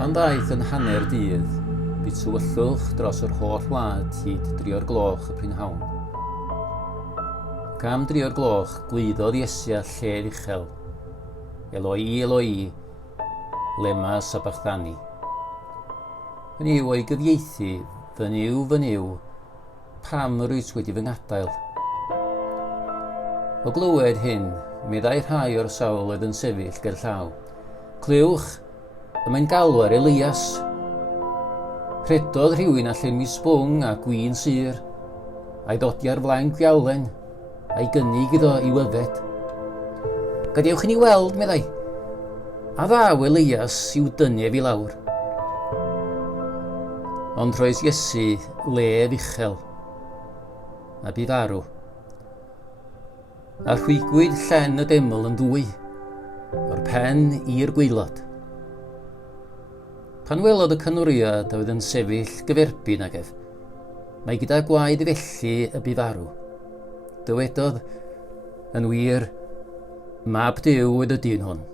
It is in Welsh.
Pan ddaeth yn hanner dydd, bu tywyllwch dros yr holl wlad hyd 3:00 y prynhawn. Cam 3:00 glwyddodd Iesu lle uchel. Eloi, Eloi, lema sabachthani. Hynny yw o'i gyfieithu, fy niw, pam rwyt wedi fy ngadael. O glywed hyn, meddai rhai o'r sawl oedd yn sefyll ger llaw. Clywch, y mae'n galw'r Elias. Credodd rhywun a llenwi sbwng a gwin sur, a'i ddodi ar flaen gwiawlen, a'i gynnig iddo i yfed. Gadewch i ni weld, meddai, a ddaw Elias i'w dynnu fi lawr. Ond roes Iesu lef uchel, a bu farw. A rhwygwyd llen y deml yn ddwy, o'r pen i'r gwaelod. Pan welodd y canwriad a oedd yn sefyll gyferbyn ag ef, mae gyda gwaed felly y bu farw. Dywedodd, yn wir, mab Duw oedd y dyn hwn.